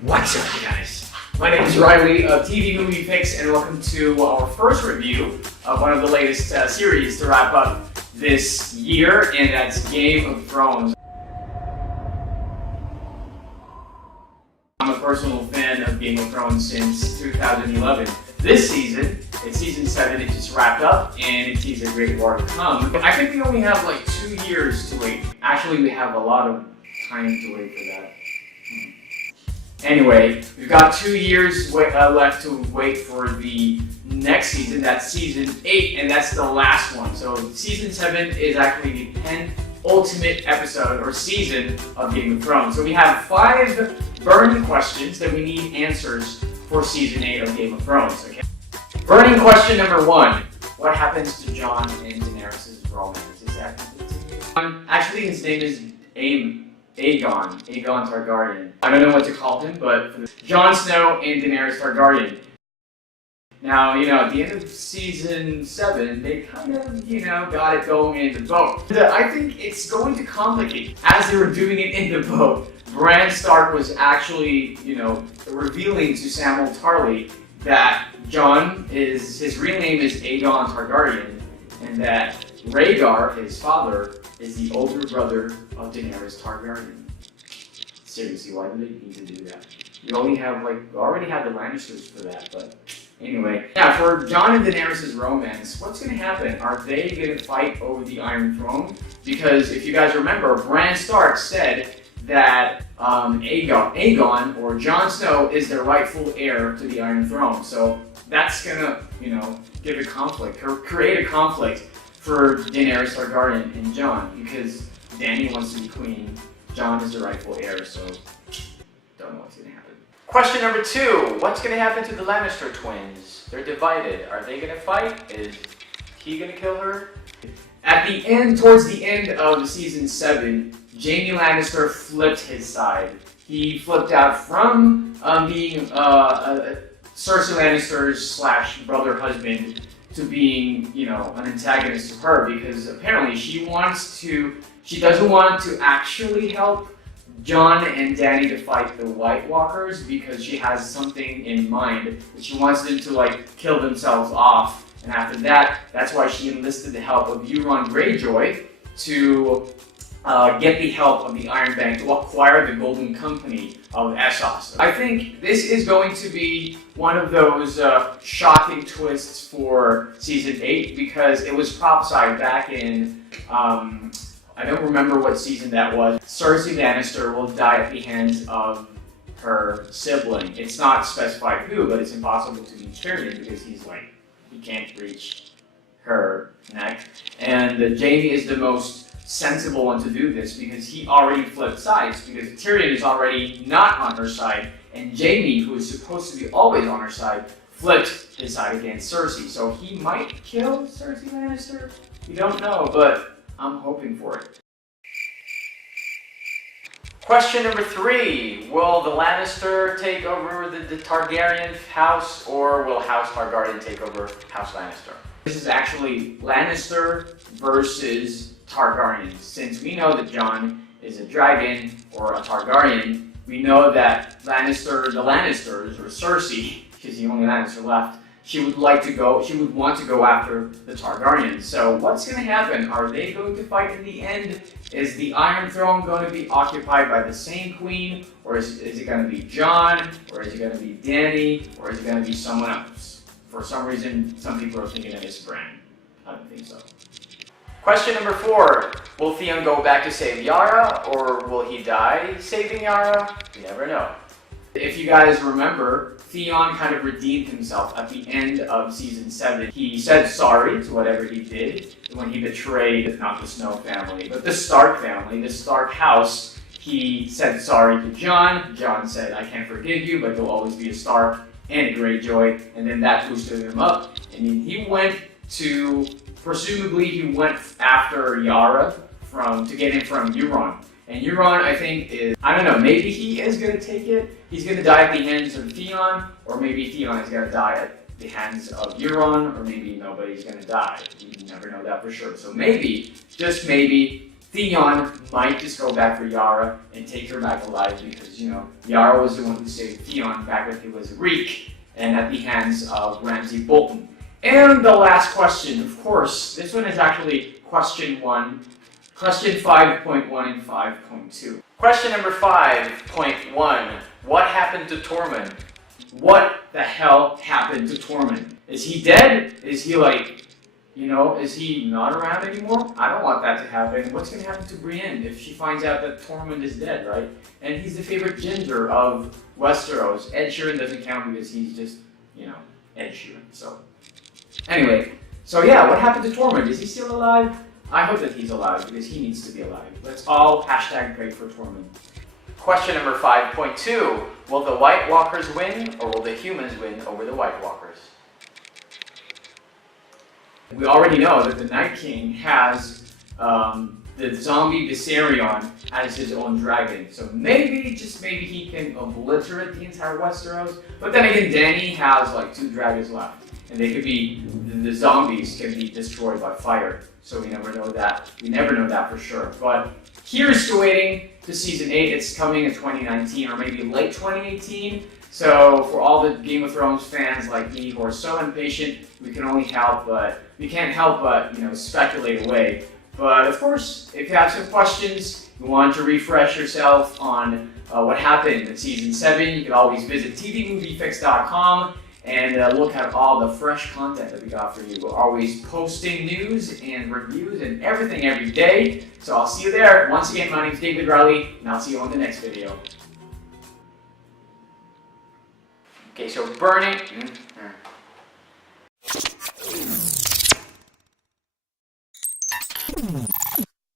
What's up, guys? My name is Riley of TV Movie Picks, and welcome to our first review of one of the latest series to wrap up this year, and that's Game of Thrones. I'm a personal fan of Game of Thrones since 2011. This season, it's season 7, it just wrapped up, and it sees a great war to come. I think we only have like 2 years to wait. Actually, we have a lot of time to wait for that. Anyway, we've got 2 years left to wait for the next season. That's season 8, and that's the last one. So season 7 is actually the penultimate episode or season of Game of Thrones. So we have 5 burning questions that we need answers for season 8 of Game of Thrones. Okay. Burning question number 1: what happens to Jon and Daenerys' romance? Is that actually his name is Aegon Targaryen. I don't know what to call him, but Jon Snow and Daenerys Targaryen. Now, at the end of season 7, they kind of, got it going in the boat. I think it's going to complicate. As they were doing it in the boat, Bran Stark was actually, revealing to Samwell Tarly that his real name is Aegon Targaryen, and that Rhaegar, his father, is the older brother of Daenerys Targaryen. Seriously, why do they need to do that? You already have the Lannisters for that, but anyway. Yeah, for Jon and Daenerys' romance, what's going to happen? Are they going to fight over the Iron Throne? Because if you guys remember, Bran Stark said that Aegon, or Jon Snow, is the rightful heir to the Iron Throne. So that's going to, give a conflict, or create a conflict for Daenerys Targaryen and Jon, because Dany wants to be queen, Jon is the rightful heir, so don't know what's going to happen. Question number 2, what's going to happen to the Lannister twins? They're divided. Are they going to fight? Is he going to kill her? Towards the end of season 7, Jaime Lannister flipped his side. He flipped out from being Cersei Lannister's / brother husband to being, an antagonist to her, because apparently she doesn't want to actually help Jon and Dany to fight the White Walkers, because she has something in mind that she wants them to kill themselves off. And after that, that's why she enlisted the help of Euron Greyjoy to get the help of the Iron Bank to acquire the Golden Company of Essos. I think this is going to be one of those shocking twists for season 8, because it was prophesied back in, I don't remember what season that was. Cersei Lannister will die at the hands of her sibling. It's not specified who, but it's impossible to be Tyrion, because he can't reach her neck. And Jaime is the most sensible one to do this, because he already flipped sides, because Tyrion is already not on her side, and Jaime, who is supposed to be always on her side, flipped his side against Cersei. So he might kill Cersei Lannister? We don't know, but I'm hoping for it. Question number 3. Will the Lannister take over the Targaryen house, or will House Targaryen take over House Lannister? This is actually Lannister versus Targaryen. Since we know that Jon is a dragon or a Targaryen, we know that the Lannisters, or Cersei, she's the only Lannister left, she would want to go after the Targaryens. So what's going to happen? Are they going to fight in the end? Is the Iron Throne going to be occupied by the same queen? Or is it going to be Jon? Or is it going to be Dany? Or is it going to be someone else? For some reason, some people are thinking that it's Bran. I don't think so. Question number 4. Will Theon go back to save Yara, or will he die saving Yara? You never know. If you guys remember, Theon kind of redeemed himself at the end of season 7. He said sorry to whatever he did when he betrayed, not the Snow family, but the Stark family, the Stark house. He said sorry to Jon. Jon said, I can't forgive you, but you'll always be a Stark and a Greyjoy. And then that boosted him up. And he went to, presumably he went after Yara to get him from Euron. And Euron, I think, I don't know, maybe he is going to take it. He's going to die at the hands of Theon, or maybe Theon is going to die at the hands of Euron, or maybe nobody's going to die. You never know that for sure. So maybe, just maybe, Theon might just go back for Yara and take her back alive because, you know, Yara was the one who saved Theon back when he was a Reek and at the hands of Ramsay Bolton. And the last question, of course, this one is actually question 5.1 and 5.2. Question number 5.1. What happened to Tormund? What the hell happened to Tormund? Is he dead? Is he is he not around anymore? I don't want that to happen. What's going to happen to Brienne if she finds out that Tormund is dead, right? And he's the favorite ginger of Westeros. Ed Sheeran doesn't count because he's just, Ed Sheeran. So, anyway. So yeah, what happened to Tormund? Is he still alive? I hope that he's alive because he needs to be alive. Let's all #pray for Tormund. Question number 5.2. Will the White Walkers win or will the humans win over the White Walkers? We already know that the Night King has the zombie Viserion as his own dragon. So maybe, just maybe, he can obliterate the entire Westeros. But then again, Dany has like 2 dragons left. And they could be, the zombies can be destroyed by fire. So we never know that. We never know that for sure. But here's to waiting to season 8. It's coming in 2019 or maybe late 2018. So for all the Game of Thrones fans like me who are so impatient, we can't help but speculate away. But of course, if you have some questions, you want to refresh yourself on what happened in season 7, you can always visit tvmoviefix.com and look at all the fresh content that we got for you. We're always posting news and reviews and everything every day. So I'll see you there. Once again, my name is David Riley, and I'll see you on the next video. Okay, so burning.